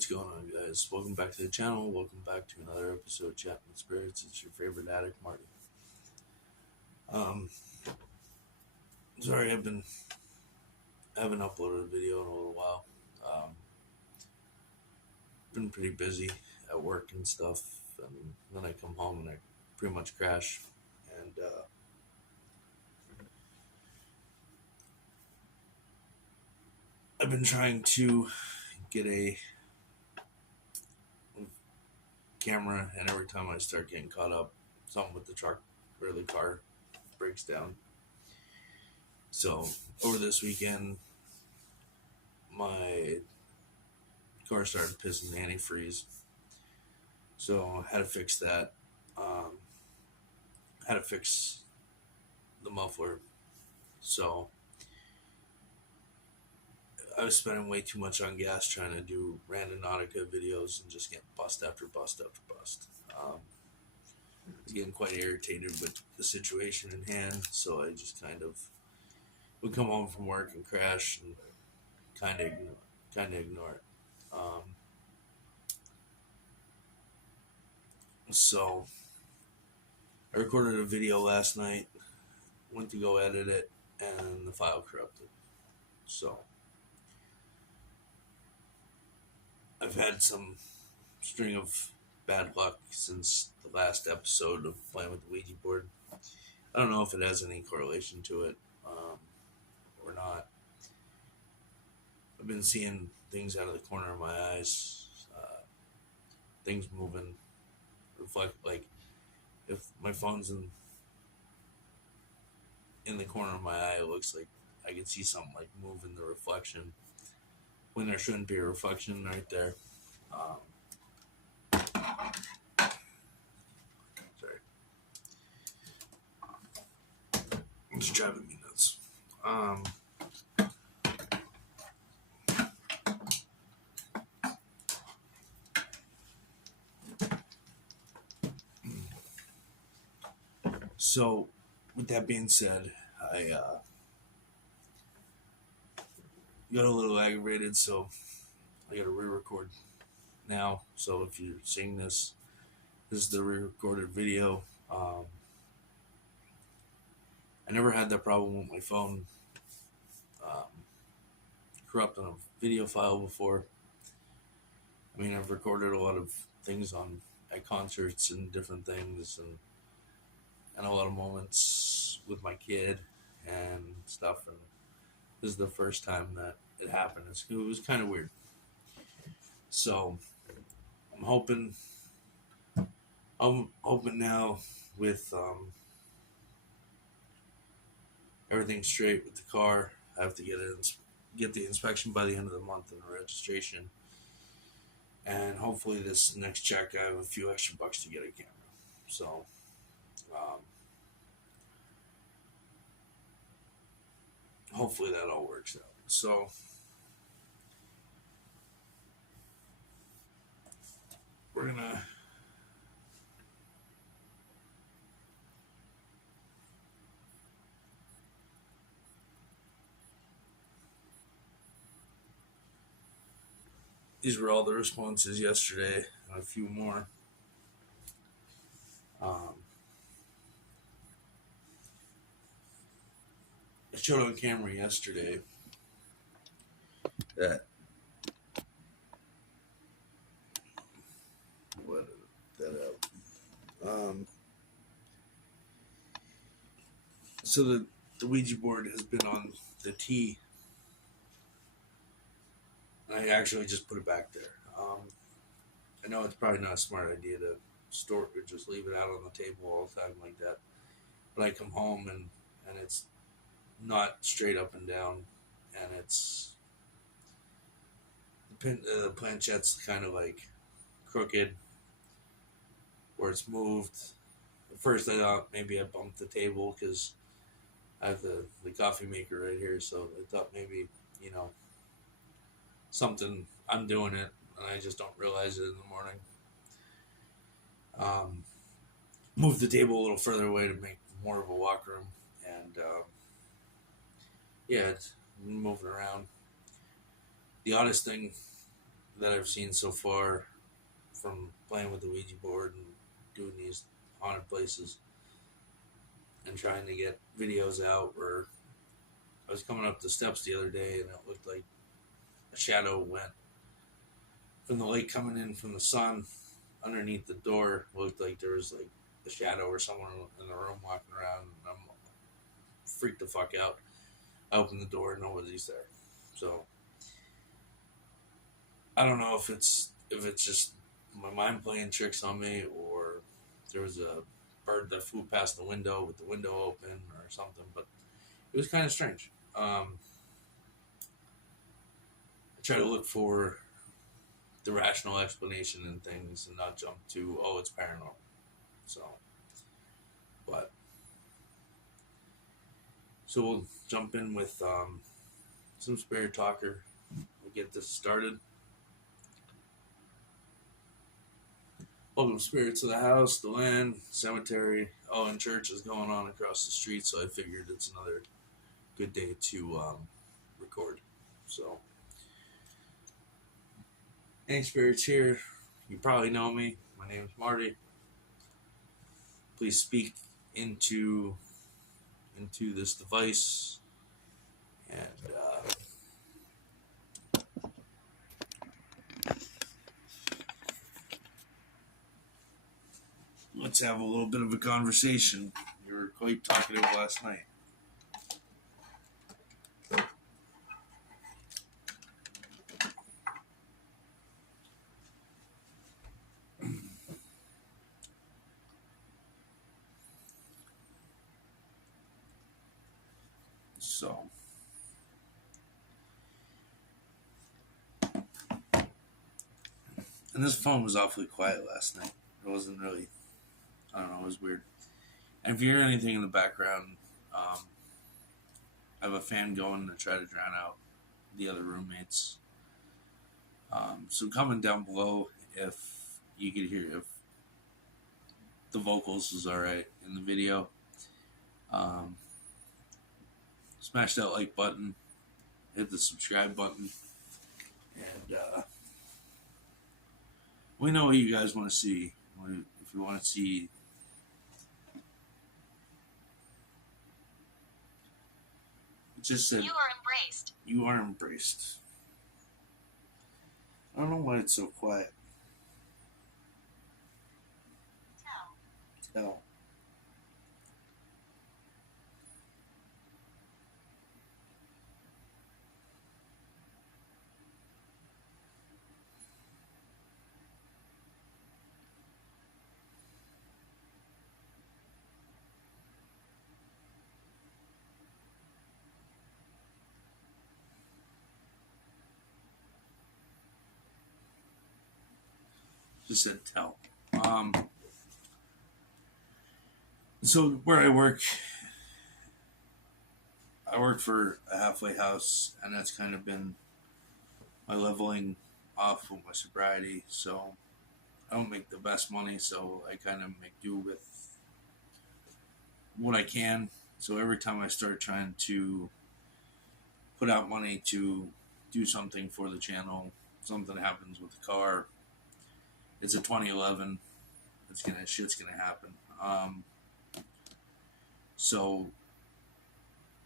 What's going on, guys? Welcome back to the channel. Welcome back to another episode of Chatting with Spirits. It's your favorite addict, Marty. Um, sorry, I haven't uploaded a video in a little while. Been pretty busy at work and stuff, and then I come home and I pretty much crash. And I've been trying to get a camera, and every time I start getting caught up, something with the truck or the car breaks down. So over this weekend, my car started pissing antifreeze, so I had to fix that. Had to fix the muffler. So I was spending way too much on gas trying to do Randonautica videos and just getting bust after bust after bust. I was getting quite irritated with the situation in hand, so I just kind of would come home from work and crash and kind of ignore it. So I recorded a video last night, went to go edit it, and the file corrupted. So I've had some string of bad luck since the last episode of playing with the Ouija board. I don't know if it has any correlation to it or not. I've been seeing things out of the corner of my eyes, things moving, reflect, like if my phone's in the corner of my eye, it looks like I can see something like moving the reflection when there shouldn't be a reflection right there. Sorry. It's driving me nuts. So, with that being said, I got a little aggravated, so I got to re-record now. So if you're seeing this is the re-recorded video. I never had that problem with my phone corrupting a video file before. I mean, I've recorded a lot of things at concerts and different things, and a lot of moments with my kid and stuff, and this is the first time that it happened. It was kind of weird. So I'm hoping now with everything straight with the car. I have to get the inspection by the end of the month and the registration, and hopefully this next check I have a few extra bucks to get a camera. So hopefully that all works out. So we're gonna these were all the responses yesterday, and a few more. I showed on camera yesterday that so the Ouija board has been on the T, and I actually just put it back there. I know it's probably not a smart idea to store it or just leave it out on the table all the time like that, but I come home and it's not straight up and down, and it's the planchette's kind of like crooked where it's moved. At first I thought maybe I bumped the table because I have the coffee maker right here, so I thought maybe, something, I'm doing it and I just don't realize it in the morning. Move the table a little further away to make more of a walk room, and yeah, it's moving around. The oddest thing that I've seen so far from playing with the Ouija board and doing these haunted places and trying to get videos out where I was coming up the steps the other day and it looked like a shadow went from the light coming in from the sun underneath the door. It looked like there was like a shadow or someone in the room walking around, and I'm freaked the fuck out. I opened the door and nobody's there. So I don't know if it's just my mind playing tricks on me, or there was a bird that flew past the window with the window open or something. But it was kind of strange. I try to look for the rational explanation in things and not jump to, oh, it's paranormal. So we'll jump in with some spirit talker. We'll get this started. Welcome spirits of the house, the land, cemetery. Oh, and church is going on across the street, so I figured it's another good day to record. So, any spirits here, you probably know me. My name is Marty. Please speak into this device, and let's have a little bit of a conversation. You were quite talkative last night. So, and this phone was awfully quiet last night. It wasn't really, I don't know, it was weird. And if you hear anything in the background, I have a fan going to try to drown out the other roommates. So comment down below if you could hear, if the vocals is alright in the video. Smash that like button, hit the subscribe button, and we know what you guys want to see. If you want to see it just said you are embraced. You are embraced. I don't know why it's so quiet. Tell. Just said tell. So where I work for a halfway house, and that's kind of been my leveling off with my sobriety. So I don't make the best money, so I kind of make do with what I can. So every time I start trying to put out money to do something for the channel, something happens with the car. It's a 2011. Shit's gonna happen. So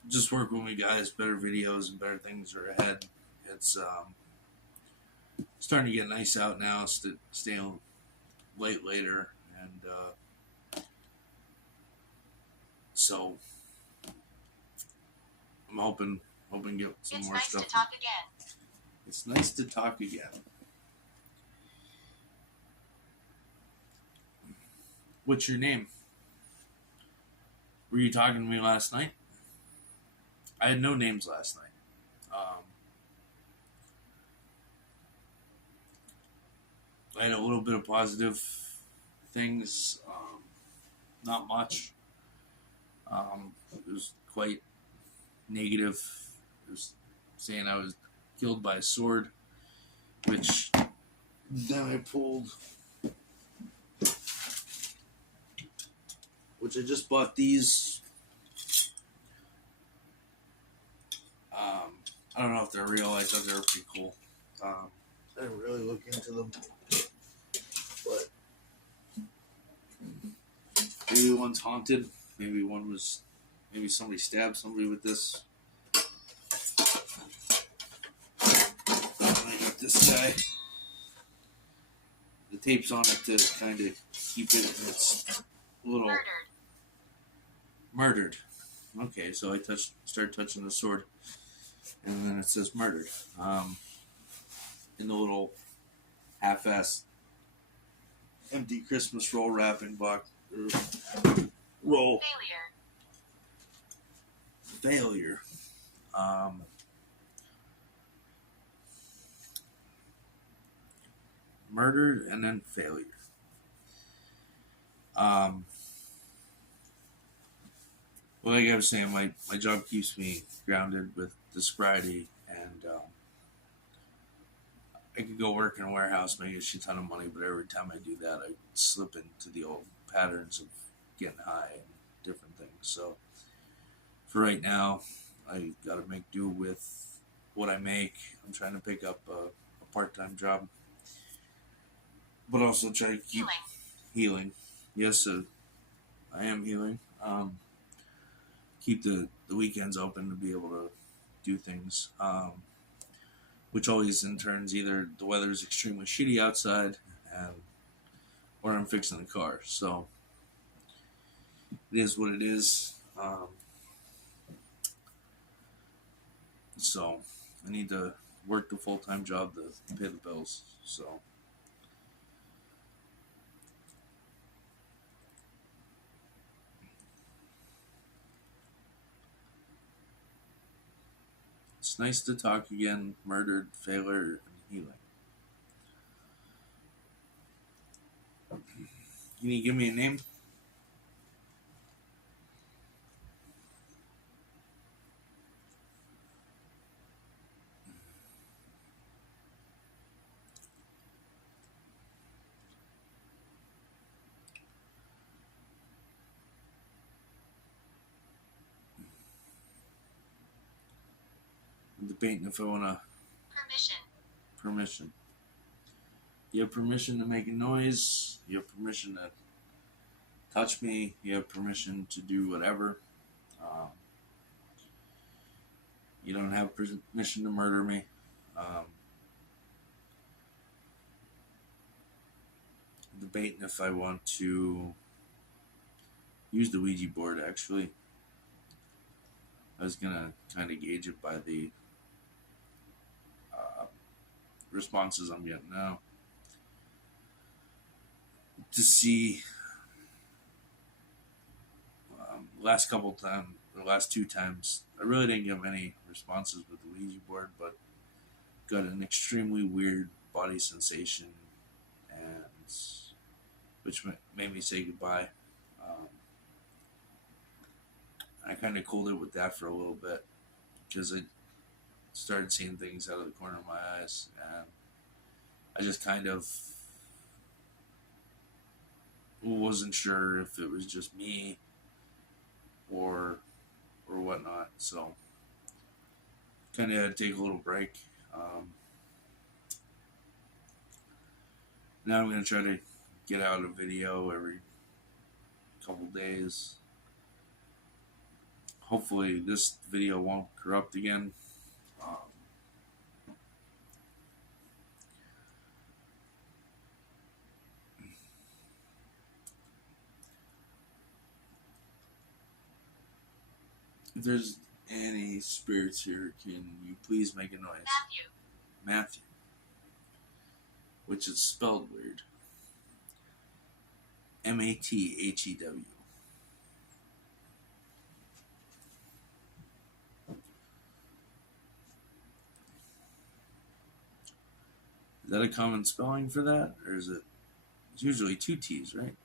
just work with me, guys. Better videos and better things are ahead. It's starting to get nice out now. Staying late later, and so I'm hoping to get some more stuff. It's nice to talk again. It's nice to talk again. What's your name? Were you talking to me last night? I had no names last night. I had a little bit of positive things, not much. It was quite negative. It was saying I was killed by a sword, which then I pulled. Which I just bought these. I don't know if they're real. I thought they were pretty cool. I didn't really look into them, but maybe one's haunted. Maybe maybe somebody stabbed somebody with this. I got this guy. The tape's on it to kind of keep it. And it's a little murdered. Okay, so I started touching the sword, and then it says murdered. In the little half-assed empty Christmas roll wrapping box. Roll. Failure. Murdered and then failure. Well, like I was saying, my job keeps me grounded with this sobriety, and I could go work in a warehouse, make a shit ton of money, but every time I do that, I slip into the old patterns of getting high and different things. So for right now, I got to make do with what I make. I'm trying to pick up a part-time job, but also try to keep healing. Yes, I am healing. Keep the weekends open to be able to do things, which always in turns either the weather is extremely shitty outside or I'm fixing the car. So it is what it is. So I need to work the full-time job to pay the bills. So it's nice to talk again. Murdered, failure, and healing. Can you give me a name? I'm debating if I want to. Permission. You have permission to make a noise. You have permission to touch me. You have permission to do whatever. You don't have permission to murder me. Debating if I want to use the Ouija board, actually. I was going to kind of gauge it by the responses I'm getting now. To see last two times, I really didn't get many responses with the Ouija board, but got an extremely weird body sensation, and which made me say goodbye. I kind of cooled it with that for a little bit because I started seeing things out of the corner of my eyes, and I just kind of wasn't sure if it was just me or whatnot. So kind of had to take a little break. Now I'm going to try to get out a video every couple days. Hopefully this video won't corrupt again. If there's any spirits here, can you please make a noise? Matthew. Which is spelled weird. Mathew. Is that a common spelling for that? Or is it? It's usually two T's, right?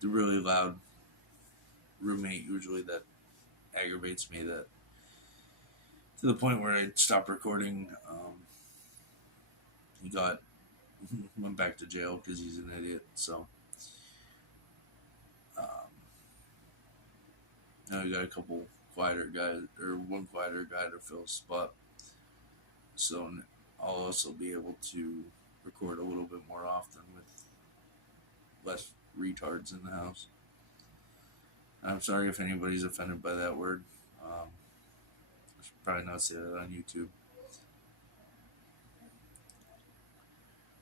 The really loud roommate usually that aggravates me, that to the point where I stopped recording. He went back to jail because he's an idiot. So now we got a couple quieter guy to fill a spot. So I'll also be able to record a little bit more often with less retards in the house. I'm sorry if anybody's offended by that word. I should probably not say that on YouTube.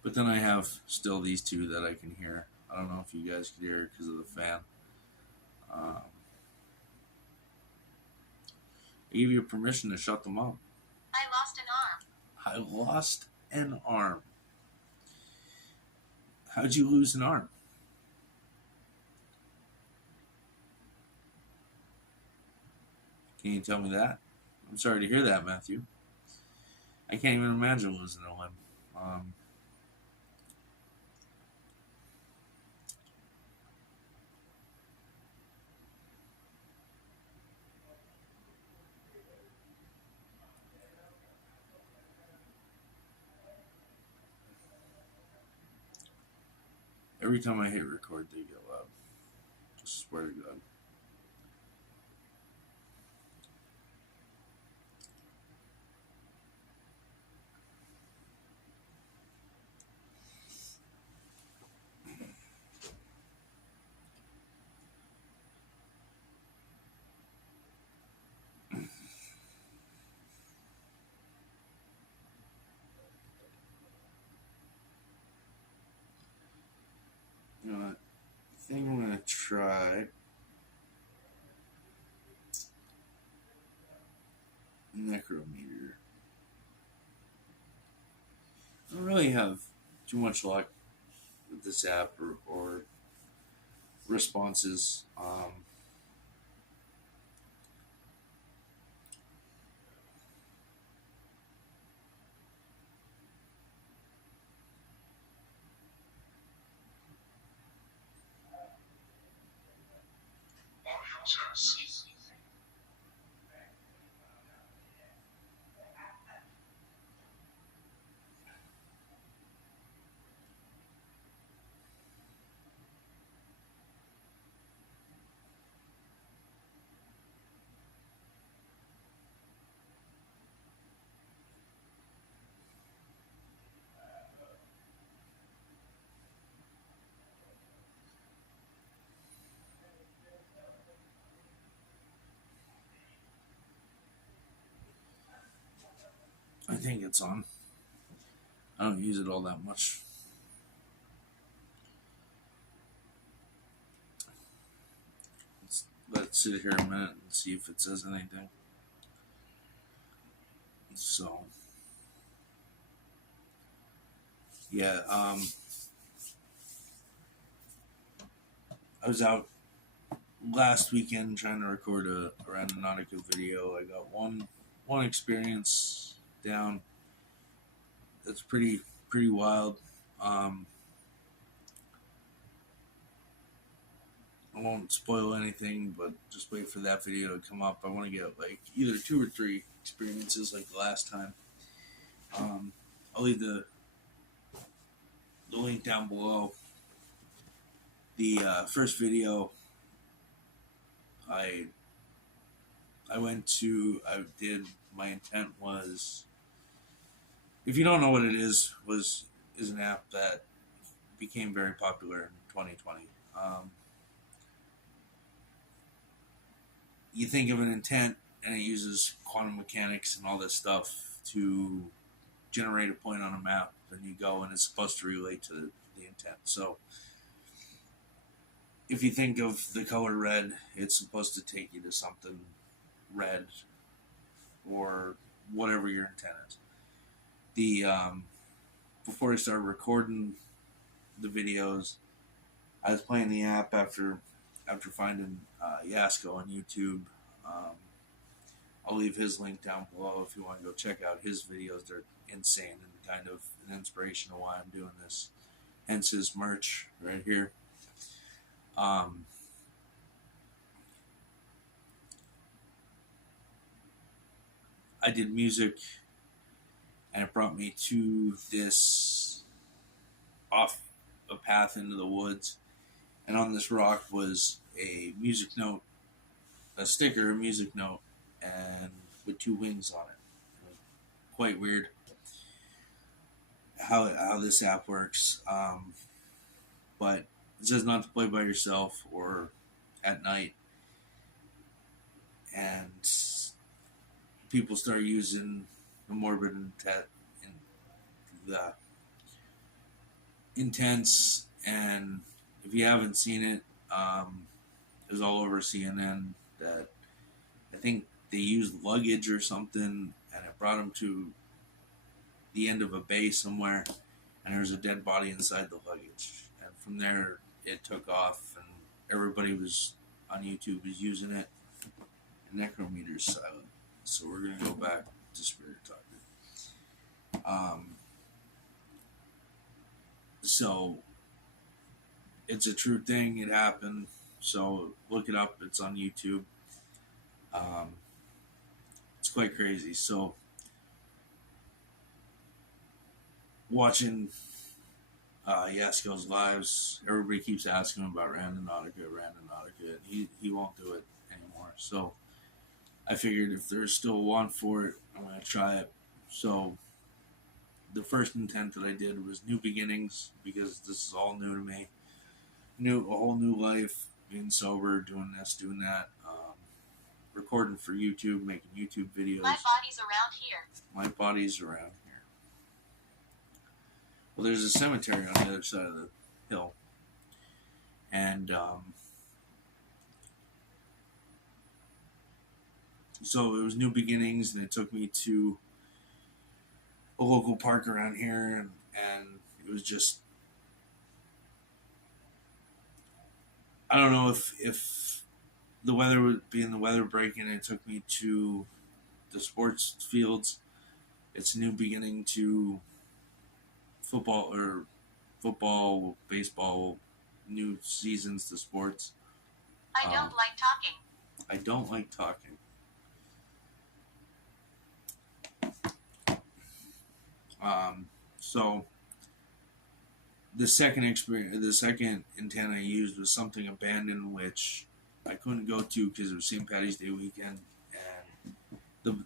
But then I have still these two that I can hear. I don't know if you guys could hear it because of the fan. I gave you permission to shut them up. I lost an arm. I lost an arm. How'd you lose an arm? Can you tell me that? I'm sorry to hear that, Matthew. I can't even imagine losing a limb. Every time I hit record, they get loud. Just swear to God. You know what? I think I'm going to try necrometer. I don't really have too much luck with this app or responses. I think it's on. I don't use it all that much. Let's sit here a minute and see if it says anything. So, yeah, I was out last weekend trying to record a RANDONAUTICA video. I got one experience down. That's pretty wild. I won't spoil anything, but just wait for that video to come up. I want to get like either 2 or 3 experiences like the last time. I'll leave the link down below. The first video I did, my intent was, if you don't know what it is an app that became very popular in 2020. You think of an intent, and it uses quantum mechanics and all this stuff to generate a point on a map, and you go, and it's supposed to relate to the intent. So, if you think of the color red, it's supposed to take you to something red, or whatever your intent is. Before I started recording the videos, I was playing the app after finding Jasko on YouTube. I'll leave his link down below if you want to go check out his videos. They're insane and kind of an inspiration of why I'm doing this. Hence his merch right here. I did music, and it brought me to this off a path into the woods, and on this rock was a music note, a sticker, a music note, and with 2 wings on it. Quite weird how this app works. But it says not to play by yourself or at night. And people start using the morbid the intense, and if you haven't seen it, it was all over CNN that I think they used luggage or something, and it brought them to the end of a bay somewhere, and there was a dead body inside the luggage. And from there, it took off, and everybody was on YouTube was using it. And Necrometer's silent, so we're gonna go back to Spirit Talker. So it's a true thing. It happened. So look it up. It's on YouTube. It's quite crazy. So watching Jasko's lives, everybody keeps asking him about Randonautica, and he won't do it anymore. So I figured if there's still a want for it, I'm gonna try it. So the first intent that I did was new beginnings, because this is all new to me. A whole new life, being sober, doing this, doing that, recording for YouTube, making YouTube videos. My body's around here. My body's around here. Well, there's a cemetery on the other side of the hill, and so it was new beginnings, and it took me to a local park around here, and it was just, I don't know if the weather would be in the weather breaking. It took me to the sports fields. It's a new beginning to football, baseball, new seasons to sports. I don't like talking. I don't like talking. So the second intent I used was something abandoned, which I couldn't go to because it was St. Patty's Day weekend, and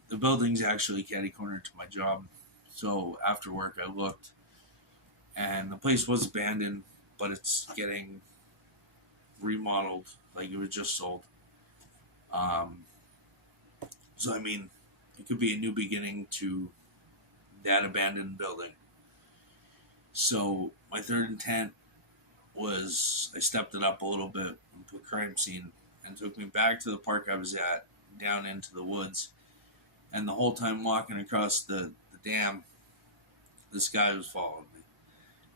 the building's actually catty corner to my job. So after work, I looked, and the place was abandoned, but it's getting remodeled, like it was just sold. So I mean, it could be a new beginning to that abandoned building. So my third intent was, I stepped it up a little bit into a crime scene, and took me back to the park I was at, down into the woods. And the whole time walking across the dam, this guy was following me.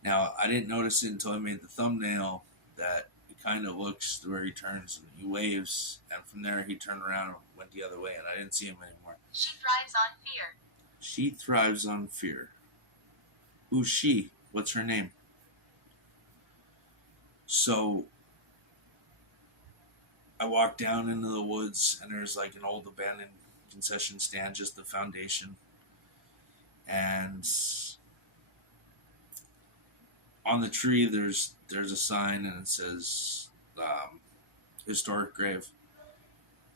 Now, I didn't notice it until I made the thumbnail that it kind of looks to where he turns and he waves, and from there he turned around and went the other way, and I didn't see him anymore. She thrives on fear. She thrives on fear. Who's she? What's her name? So I walked down into the woods, and there's like an old abandoned concession stand, just the foundation. And on the tree, there's a sign, and it says historic grave.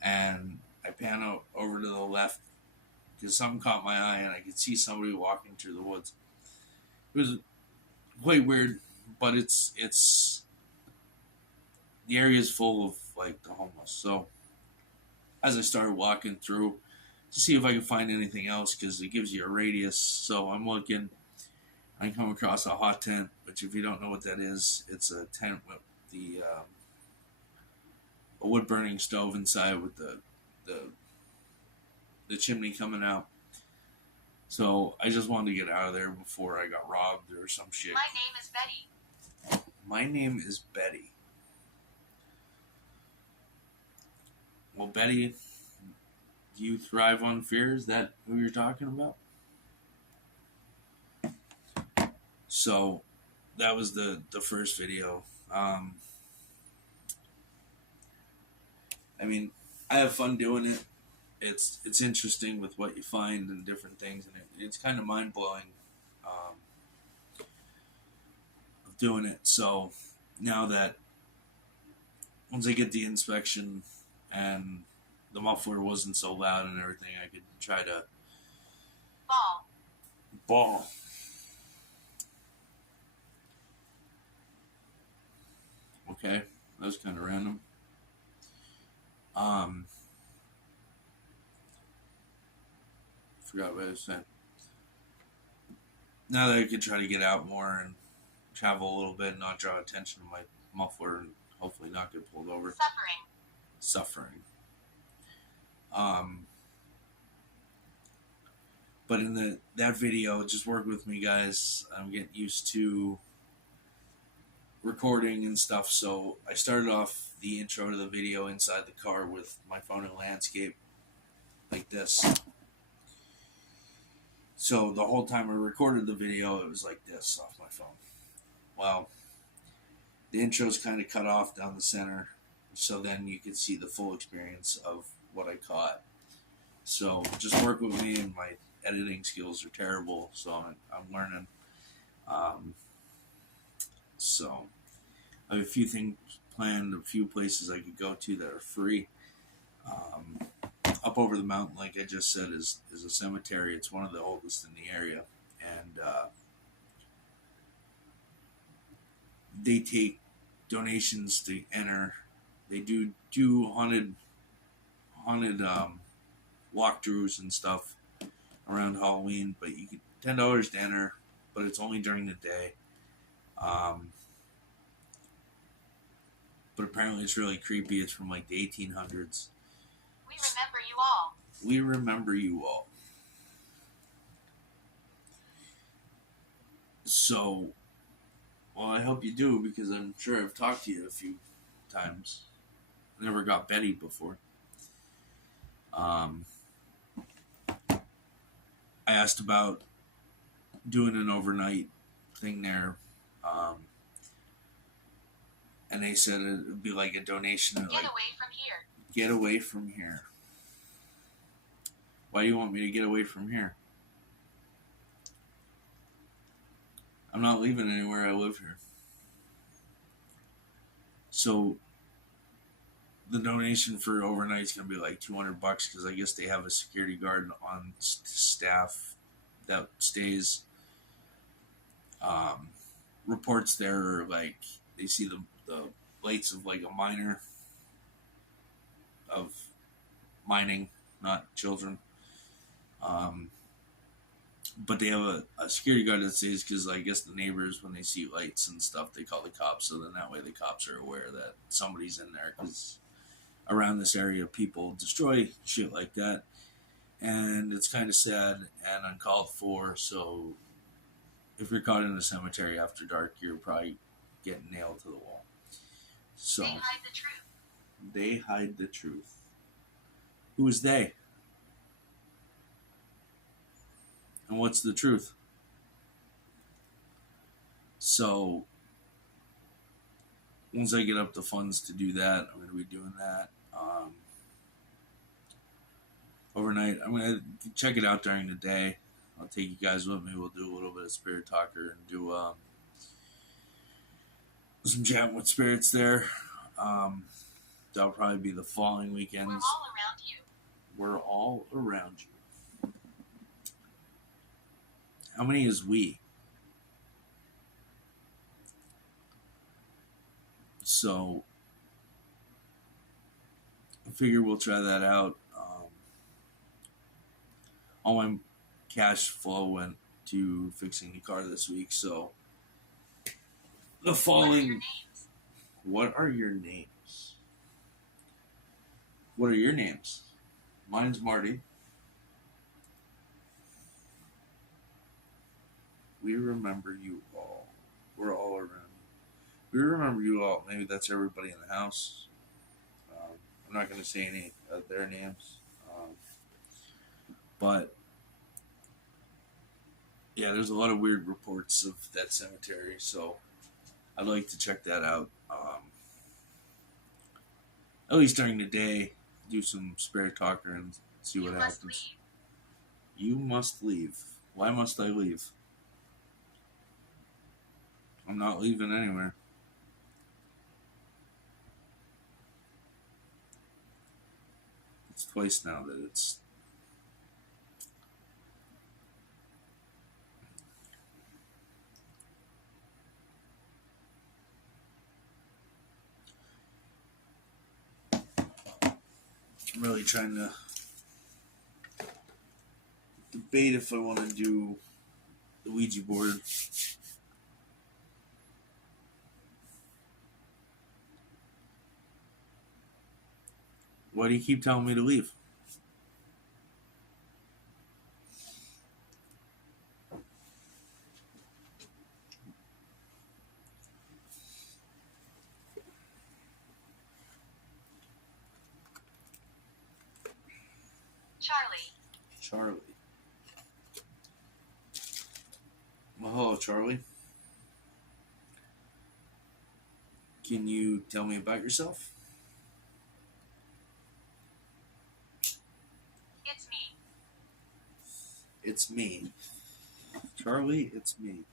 And I pan over to the left because something caught my eye, and I could see somebody walking through the woods. It was quite weird, but it's the area is full of like the homeless. So as I started walking through to see if I could find anything else, because it gives you a radius. So I'm looking. I come across a hot tent, which if you don't know what that is, it's a tent with a wood burning stove inside with the chimney coming out. So I just wanted to get out of there before I got robbed or some shit. My name is Betty. My name is Betty. Well, Betty, do you thrive on fear? Is that who you're talking about? So that was the first video. I mean, I have fun doing it. It's interesting with what you find and different things, and it's kind of mind blowing of doing it. So now that once I get the inspection and the muffler wasn't so loud and everything, I could try to ball. Okay, that was kind of random. Forgot what I was saying. Now that I could try to get out more and travel a little bit and not draw attention to my muffler and hopefully not get pulled over. Suffering. But in that video, just work with me, guys. I'm getting used to recording and stuff. So I started off the intro to the video inside the car with my phone in landscape like this. So the whole time I recorded the video, it was like this off my phone. Well, the intro's kind of cut off down the center, so then you can see the full experience of what I caught. So just work with me, and my editing skills are terrible, so I'm learning. So I have a few things planned, a few places I could go to that are free. Up over the mountain, like I just said, is a cemetery. It's one of the oldest in the area, and they take donations to enter. They do haunted walkthroughs and stuff around Halloween, but you get $10 to enter, but it's only during the day. But apparently it's really creepy. It's from like the 1800s. We remember you all. We remember you all. So, well, I hope you do, because I'm sure I've talked to you a few times. I never got Betty before. I asked about doing an overnight thing there, and they said it would be like a donation. Get away from here. Get away from here. Why do you want me to get away from here? I'm not leaving anywhere. I live here. So the donation for overnight is going to be like $200, because I guess they have a security guard on staff that stays. Reports there are like they see the lights of like a miner of mining, not children. But they have a security guard that stays, because I guess the neighbors, when they see lights and stuff, they call the cops. So then that way the cops are aware that somebody's in there, because around this area people destroy shit like that, and it's kind of sad and uncalled for. So if you're caught in a cemetery after dark, you're probably getting nailed to the wall. So They hide the truth. They hide the truth. Who is they? And what's the truth? So once I get up the funds to do that, I'm going to be doing that. Overnight, I'm going to check it out during the day. I'll take you guys with me. We'll do a little bit of Spirit Talker and do some chatting with spirits there. That'll probably be the following weekends. We're all around you. We're all around you. How many is we? So I figure we'll try that out. All my cash flow went to fixing the car this week, so the following... What are your names? What are your names? Mine's Marty. We remember you all. We're all around. We remember you all. Maybe that's everybody in the house. I'm not going to say any of their names. But yeah, there's a lot of weird reports of that cemetery, so I'd like to check that out. At least during the day, do some Spirit Talker and see what happens. Leave. You must leave. Why must I leave? I'm not leaving anywhere. It's twice now that it's. I'm really trying to debate if I want to do the Ouija board. Why do you keep telling me to leave? Charlie. Charlie. Well, hello, Charlie. Can you tell me about yourself? It's me. It's me. Charlie, it's me.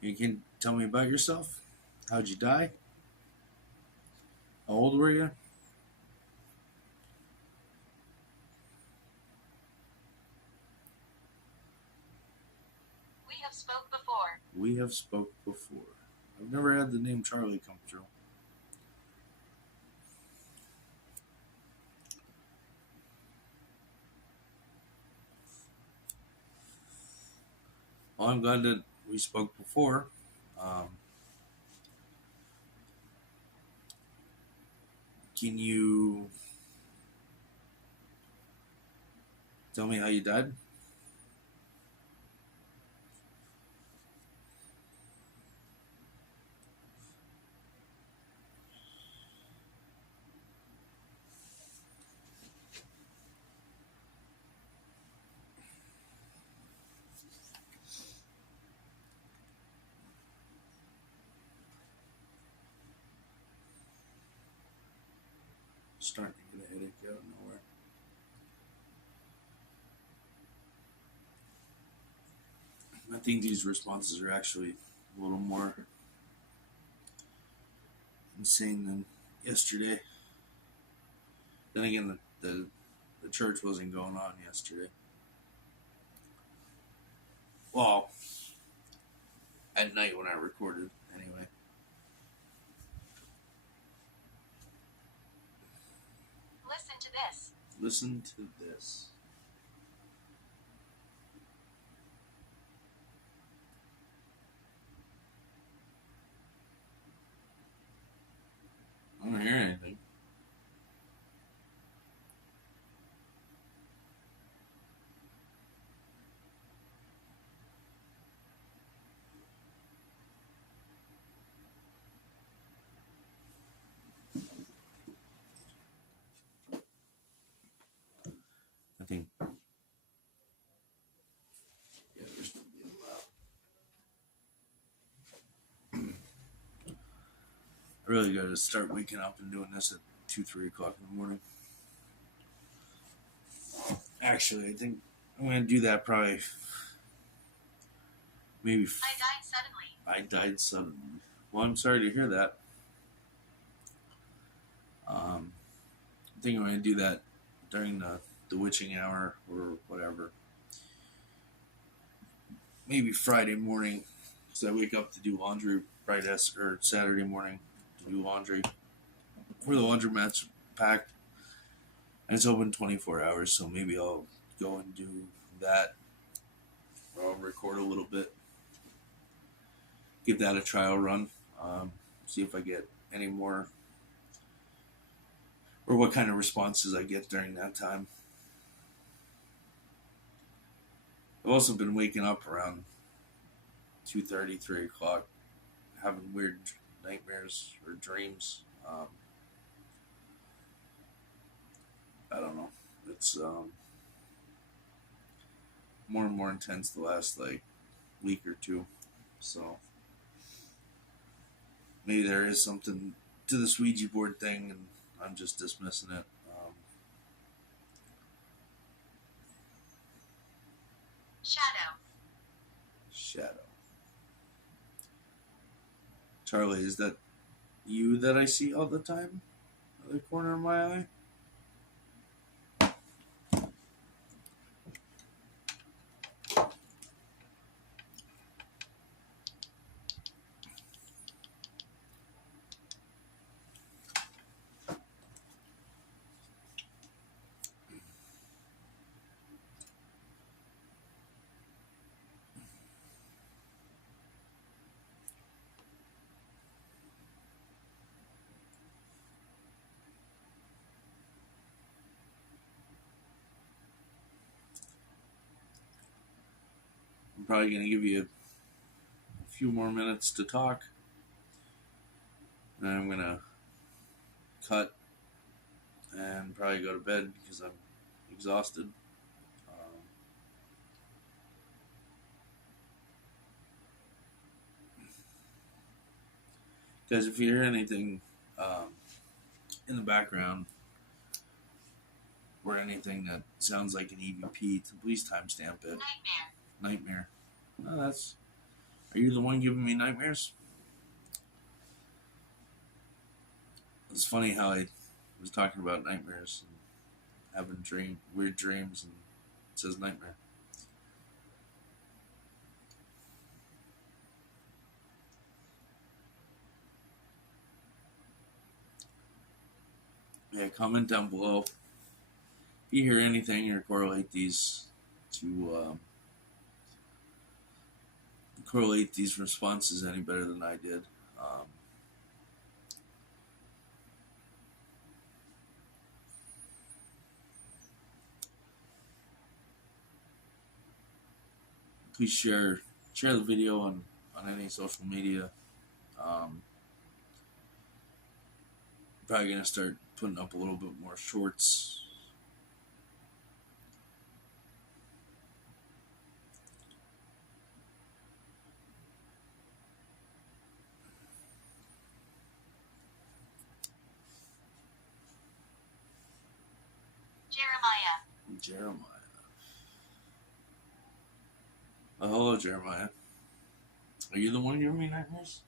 You can tell me about yourself? How'd you die? How old were you? We have spoke before. We have spoke before. I've never had the name Charlie come through. Well, I'm glad that we spoke before. Can you tell me how you died? Starting to get a headache out of nowhere. I think these responses are actually a little more insane than yesterday. Then again, the church wasn't going on yesterday. Well, at night when I recorded, anyway. Listen to this. Listen to this. I don't hear anything. I think. Yeah, there's still being loud. I really got to start waking up and doing this at 2-3 o'clock in the morning. Actually, I think I'm going to do that probably. Maybe. I died suddenly. I died suddenly. Well, I'm sorry to hear that. I think I'm going to do that during the witching hour or whatever. Maybe Friday morning, because I wake up to do laundry Friday or Saturday morning to do laundry. Where the laundromat's packed, and it's open 24 hours, so maybe I'll go and do that. I'll record a little bit, give that a trial run, see if I get any more, or what kind of responses I get during that time. I've also been waking up around 2:30, 3 o'clock, having weird nightmares or dreams. I don't know. It's more and more intense the last week or two. So maybe there is something to this Ouija board thing, and I'm just dismissing it. Shadow. Shadow. Charlie, is that you that I see all the time in the corner of my eye. I'm probably going to give you a few more minutes to talk. And I'm going to cut and probably go to bed because I'm exhausted. Guys, if you hear anything in the background or anything that sounds like an EVP, please timestamp it. Nightmare. Oh, that's. Are you the one giving me nightmares? It's funny how I was talking about nightmares and having weird dreams, and it says nightmare. Yeah, comment down below if you hear anything or correlate these responses any better than I did. Please share the video on any social media. Probably gonna start putting up a little bit more shorts. Jeremiah. Oh, hello, Jeremiah. Are you the one giving me nightmares?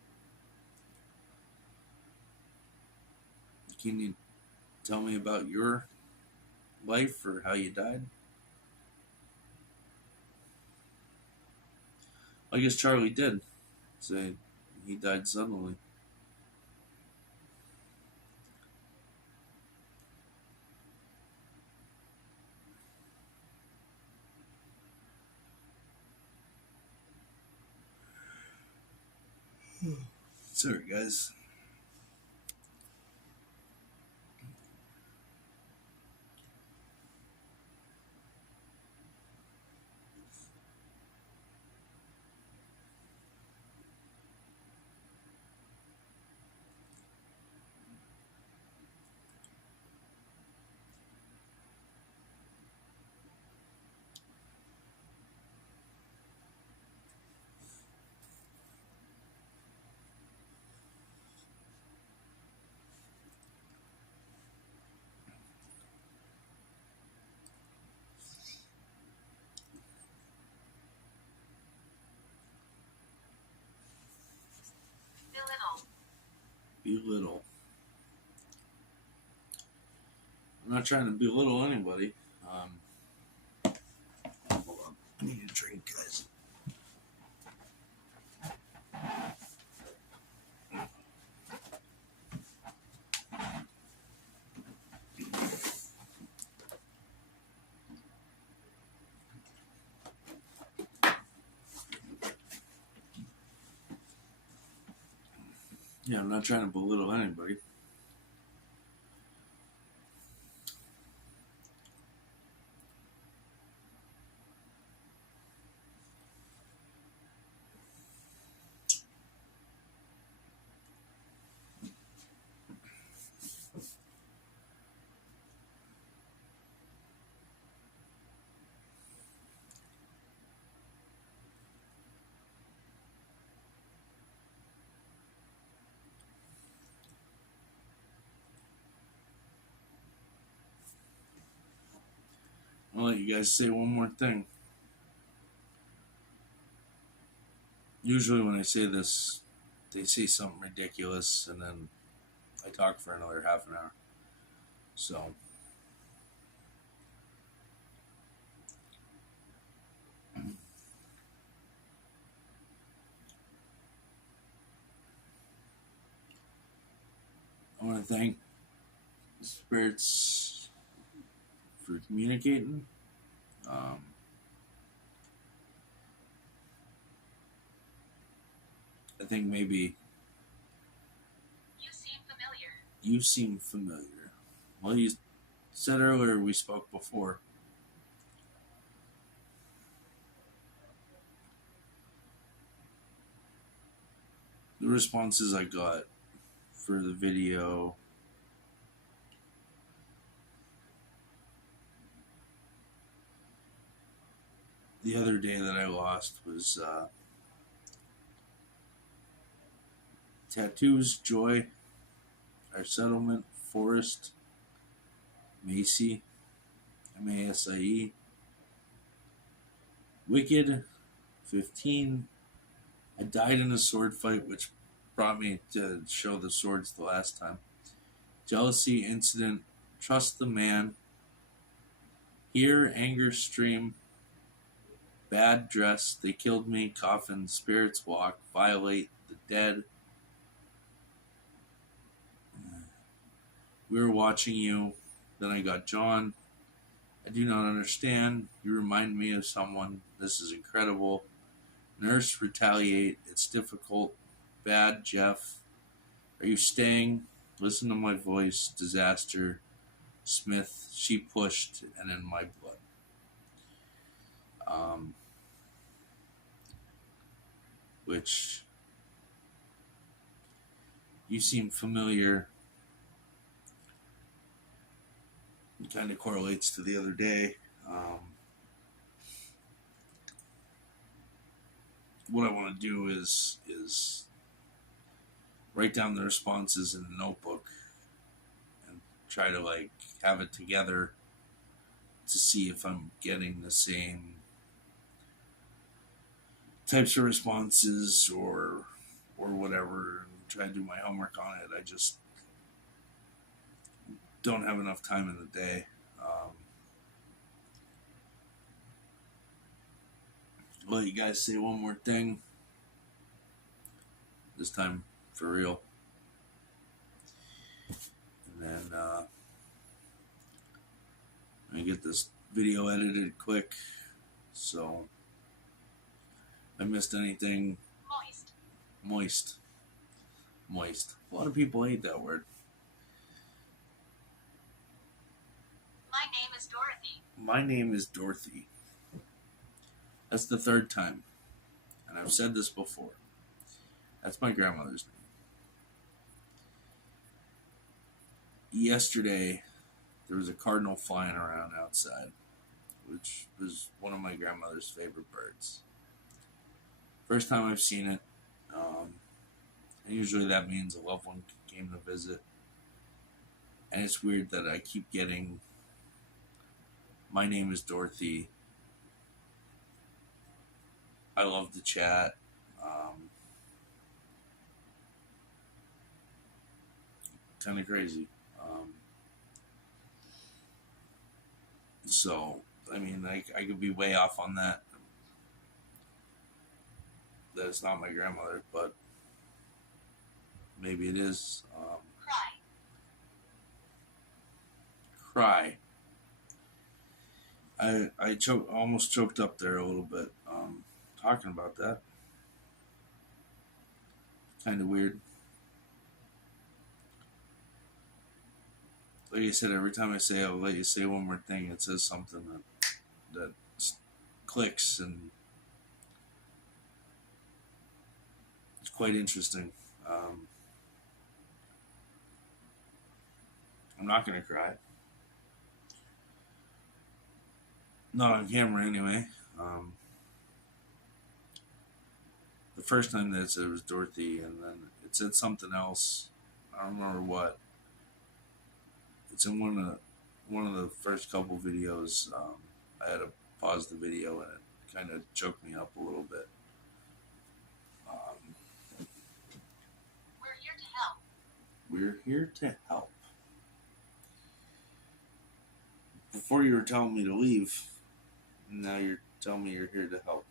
Can you tell me about your life or how you died? I guess Charlie did say he died suddenly. Sorry, guys. Belittle. I'm not trying to belittle anybody. Hold on. I need a drink, guys. Yeah, I'm not trying to belittle anybody. I'll let you guys say one more thing. Usually when I say this, they say something ridiculous, and then I talk for another half an hour. So, I want to thank the spirits for communicating. I think maybe You seem familiar. you seem familiar. Well, you said earlier we spoke before. The responses I got for the video the other day that I lost was tattoos, joy, our settlement, forest, Macy, MASIE, wicked, 15. I died in a sword fight, which brought me to show the swords the last time. Jealousy incident, trust the man, here, anger stream, bad dress, they killed me, coffin, spirits walk, violate, the dead. We were watching you. Then I got John. I do not understand. You remind me of someone. This is incredible. Nurse, retaliate. It's difficult. Bad, Jeff. Are you staying? Listen to my voice. Disaster. Smith. She pushed and in my blood. Which you seem familiar. It kind of correlates to the other day. What I want to do is write down the responses in a notebook and try to like have it together to see if I'm getting the same types of responses or whatever, and try to do my homework on it. I just don't have enough time in the day. I'll let you guys say one more thing. This time for real. And then I'm going to get this video edited quick. So if I missed anything. Moist. A lot of people hate that word. My name is Dorothy. My name is Dorothy. That's the third time. And I've said this before. That's my grandmother's name. Yesterday, there was a cardinal flying around outside, which was one of my grandmother's favorite birds. First time I've seen it. And usually that means a loved one came to visit. And it's weird that I keep getting, my name is Dorothy. I love to chat. Kind of crazy. So, I mean, I could be way off on that. That it's not my grandmother, but maybe it is. Cry. I almost choked up there a little bit talking about that. Kind of weird. Like I said, every time I say I'll let you say one more thing, it says something that clicks, and it's quite interesting. I'm not going to cry. Not on camera, anyway. The first time that it said it was Dorothy, and then it said something else. I don't remember what. It's in one of the first couple videos. I had to pause the video, and it kind of choked me up a little bit. We're here to help. We're here to help. Before you were telling me to leave, now you're telling me you're here to help.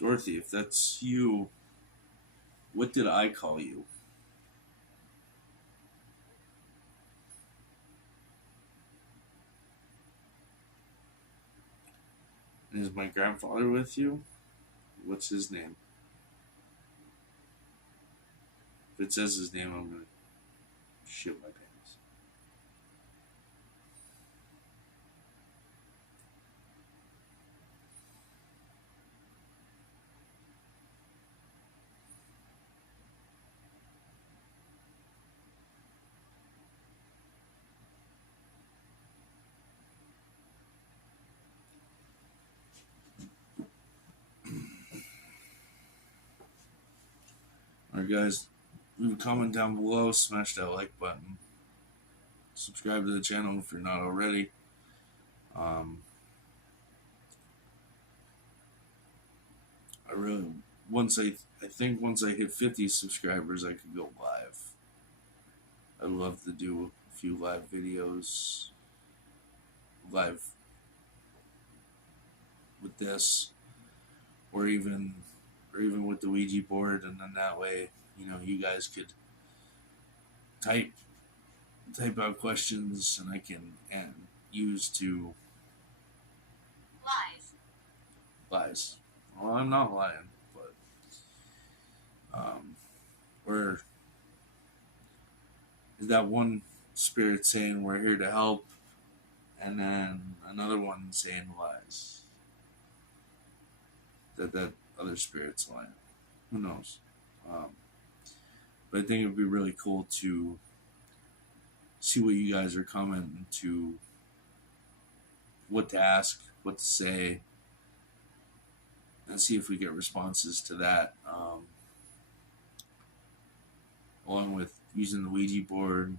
Dorothy, if that's you, what did I call you? And is my grandfather with you? What's his name? If it says his name, I'm gonna shit my pants. Alright, guys, leave a comment down below, smash that like button, subscribe to the channel if you're not already. I really, I think once I hit 50 subscribers, I could go live. I'd love to do a few live videos, live with this, or even with the Ouija board, and then that way, you guys could type out questions, and I can use to lies. Well, I'm not lying, but or is that one spirit saying we're here to help, and then another one saying lies? That other spirit's lying. Who knows? But I think it would be really cool to see what you guys are commenting, to what to ask, what to say, and see if we get responses to that. Along with using the Ouija board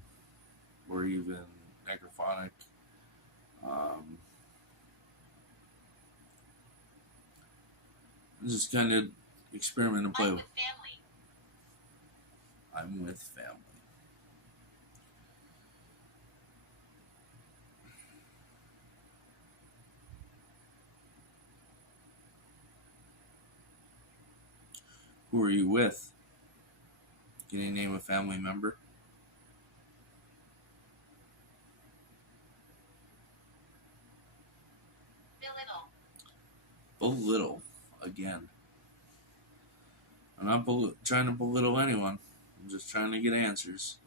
or even necrophonic. Just kind of experiment and play with. I'm with family. Who are you with? Can you name a family member? Belittle. Again. I'm not trying to belittle anyone. I'm just trying to get answers.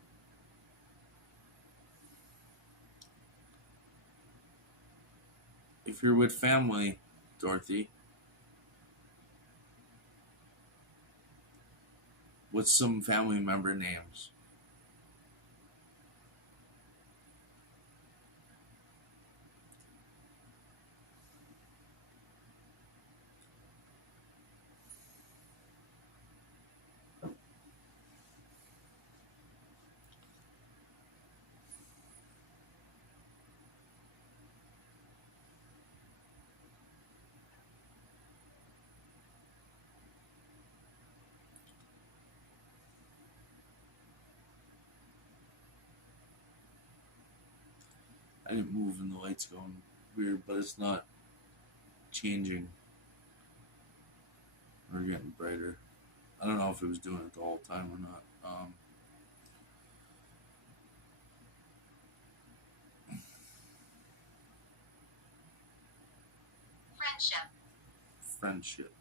If you're with family, Dorothy, what's some family member names? I didn't move and the light's going weird, but it's not changing or getting brighter. I don't know if it was doing it the whole time or not. Friendship.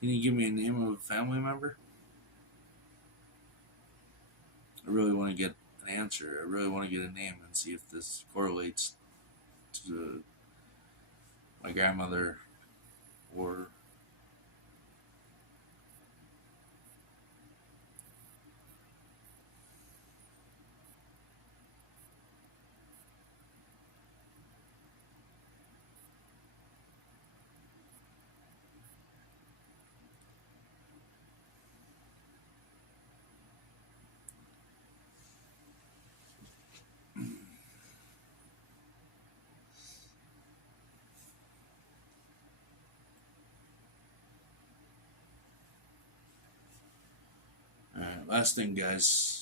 Can you give me a name of a family member? I really want to get an answer. I really want to get a name and see if this correlates to my grandmother or last thing, guys.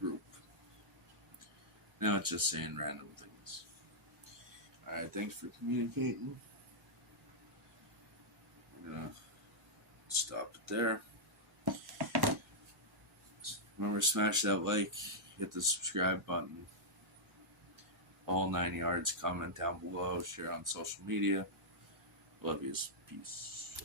Group. Now it's just saying random things. Alright, thanks for communicating. I'm gonna stop it there. Remember, smash that like, hit the subscribe button, all 9 yards, comment down below, share on social media. Love yous. Peace.